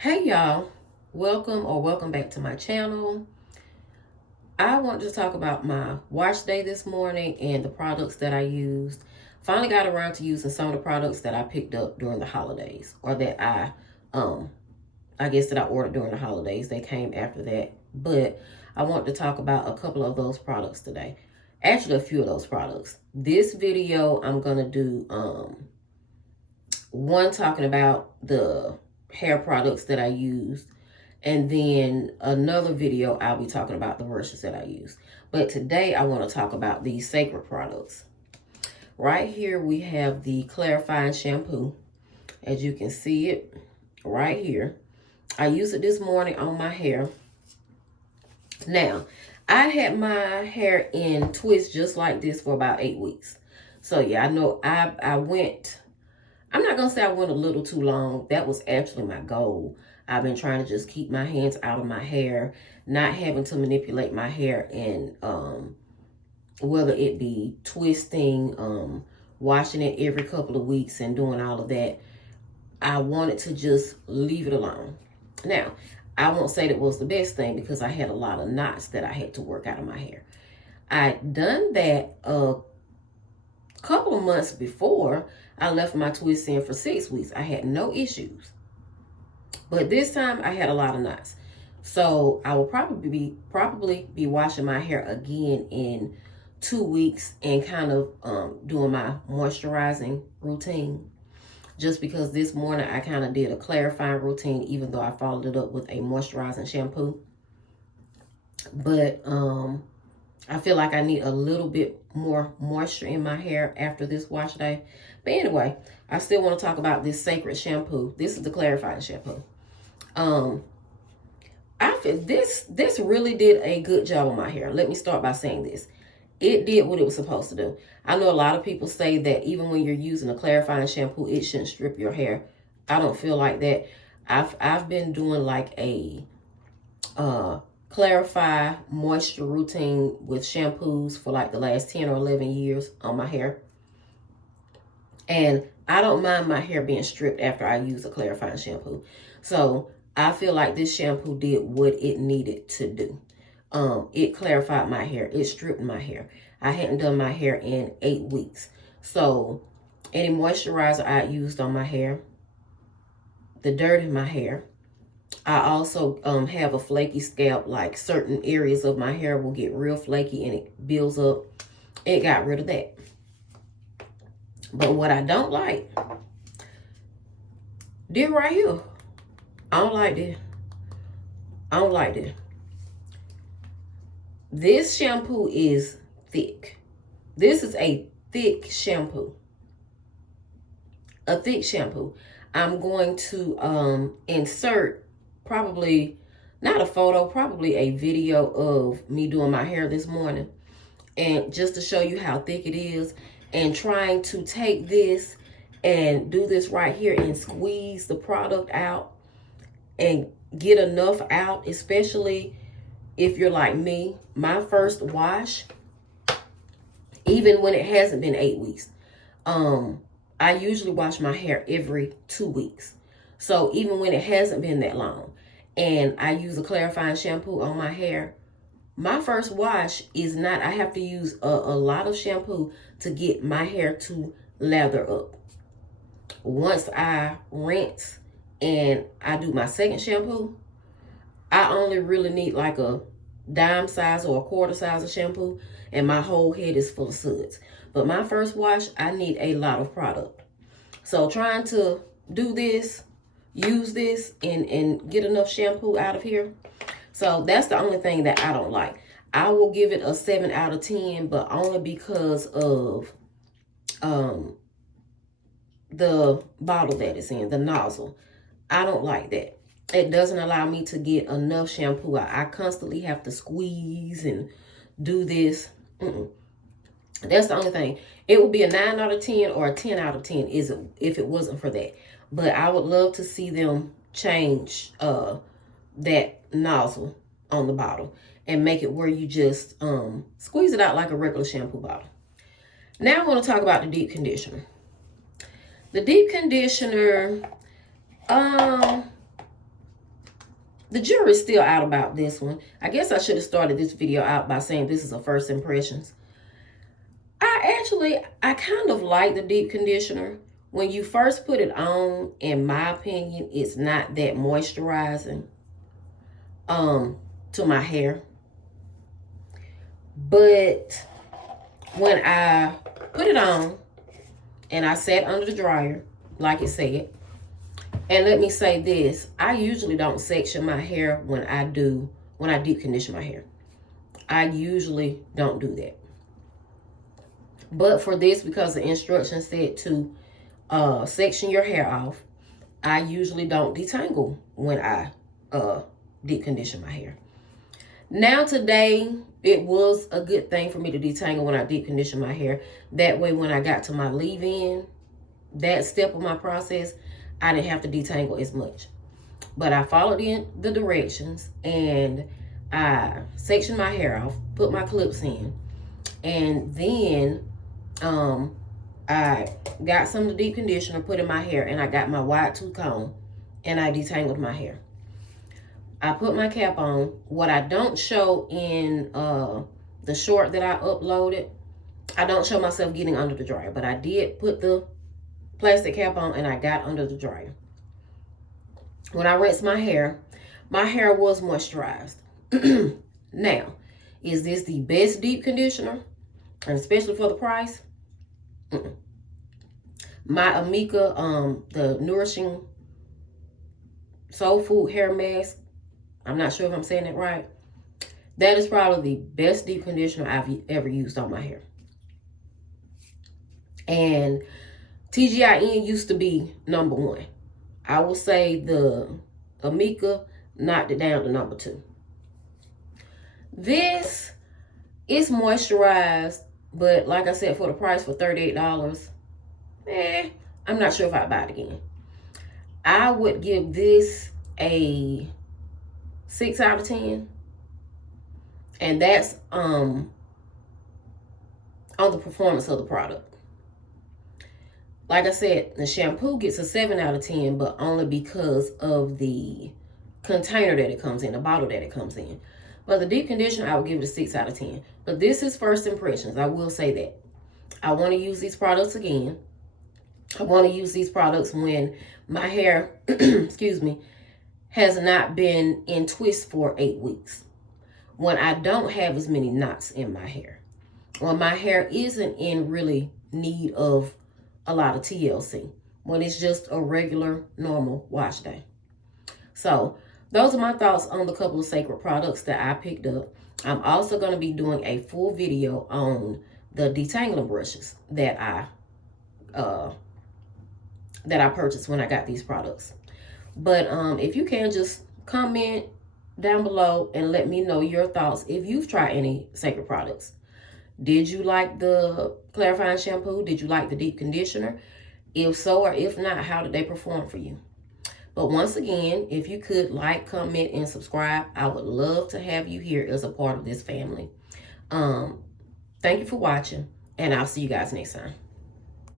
Hey y'all, welcome back to my channel. I wanted to talk about my wash day this morning and the products that I used. Finally got around to using some of the products that I picked up during the holidays, or that I guess that I ordered during the holidays. They came after that, but I want to talk about a couple of those products today. Actually, a few of those products. This video I'm gonna do one talking about the hair products that I used, and then another video I'll be talking about the brushes that I use. But today I want to talk about these Cecréd products. Right here we have the clarifying shampoo. As you can see it right here. I used it this morning on my hair. Now, I had my hair in twists just like this for about 8 weeks. So yeah, I know I went, I'm not going to say I went a little too long. That was actually my goal. I've been trying to just keep my hands out of my hair, not having to manipulate my hair, and whether it be twisting, washing it every couple of weeks and doing all of that. I wanted to just leave it alone. Now, I won't say that was the best thing because I had a lot of knots that I had to work out of my hair. I'd done that a couple of months before I left my twists in for 6 weeks. I had no issues. But this time I had a lot of knots. So I will probably be washing my hair again in 2 weeks and kind of doing my moisturizing routine. Just because this morning I kind of did a clarifying routine, even though I followed it up with a moisturizing shampoo. But I feel like I need a little bit more moisture in my hair after this wash day. But anyway, I still want to talk about this Cecréd shampoo. This is the clarifying shampoo. I feel this really did a good job on my hair. Let me start by saying this. It did what it was supposed to do. I know a lot of people say that even when you're using a clarifying shampoo, it shouldn't strip your hair. I don't feel like that. I've been doing like a clarify moisture routine with shampoos for like the last 10 or 11 years on my hair. And I don't mind my hair being stripped after I use a clarifying shampoo. So I feel like this shampoo did what it needed to do. It clarified my hair. It stripped my hair. I hadn't done my hair in 8 weeks. So any moisturizer I used on my hair, the dirt in my hair. I also have a flaky scalp. Like certain areas of my hair will get real flaky and it builds up. It got rid of that. But what I don't like, this right here. I don't like this. I don't like this. This shampoo is thick. This is a thick shampoo. A thick shampoo. I'm going to insert probably, not a photo, probably a video of me doing my hair this morning. And just to show you how thick it is. And trying to take this and do this right here and squeeze the product out. And get enough out, especially if you're like me. My first wash, even when it hasn't been 8 weeks, I usually wash my hair every 2 weeks. So even when it hasn't been that long, and I use a clarifying shampoo on my hair, my first wash is not, I have to use a lot of shampoo to get my hair to lather up. Once I rinse and I do my second shampoo, I only really need like a dime size or a quarter size of shampoo, and my whole head is full of suds. But my first wash, I need a lot of product. So trying to do this, use this, and get enough shampoo out of here. So that's the only thing that I don't like. I will give it a 7 out of 10, but only because of the bottle that it's in, the nozzle. I don't like that. It doesn't allow me to get enough shampoo out. I constantly have to squeeze and do this. That's the only thing. It would be a 9 out of 10 or a 10 out of 10 if it wasn't for that. But I would love to see them change that nozzle on the bottle and make it where you just squeeze it out like a regular shampoo bottle. Now I want to talk about the deep conditioner. The deep conditioner, the jury's still out about this one. I guess I should have started this video out by saying this is a first impressions. I kind of like the deep conditioner. When you first put it on, in my opinion, it's not that moisturizing to my hair. But when I put it on and I sat under the dryer, like it said, and let me say this, I usually don't section my hair when I deep condition my hair. I usually don't do that. But for this, because the instructions said to section your hair off, I usually don't detangle when I deep condition my hair. Now today, it was a good thing for me to detangle when I deep condition my hair. That way, when I got to my leave-in, that step of my process, I didn't have to detangle as much. But I followed in the directions and I sectioned my hair off, put my clips in, and then I got some of the deep conditioner, put in my hair, and I got my wide tooth comb and I detangled my hair. I put my cap on. What I don't show in the short that I uploaded, I don't show myself getting under the dryer, but I did put the plastic cap on and I got under the dryer. When I rinsed my hair was moisturized. Now, is this the best deep conditioner? And especially for the price? My Amika, the Nourishing Soul Food Hair Mask, I'm not sure if I'm saying it right. That is probably the best deep conditioner I've ever used on my hair. And TGIN used to be #1. I will say the Amika knocked it down to #2. This is moisturized, but like I said, for the price, for $38, I'm not sure if I'd buy it again. I would give this a 6 out of 10. And that's on the performance of the product. Like I said, the shampoo gets a 7 out of 10, but only because of the container that it comes in, the bottle that it comes in. But the deep conditioner, I would give it a 6 out of 10. But this is first impressions. I will say that. I want to use these products again. I want to use these products when my hair, excuse me, has not been in twists for 8 weeks. When I don't have as many knots in my hair. When my hair isn't in really need of a lot of TLC. When it's just a regular, normal wash day. So, those are my thoughts on the couple of Cecréd products that I picked up. I'm also going to be doing a full video on the detangling brushes that I purchased when I got these products. But if you can, just comment down below and let me know your thoughts if you've tried any Cecréd products. Did you like the clarifying shampoo? Did you like the deep conditioner? If so, or if not, how did they perform for you? But once again, if you could like, comment, and subscribe, I would love to have you here as a part of this family. Thank you for watching, and I'll see you guys next time.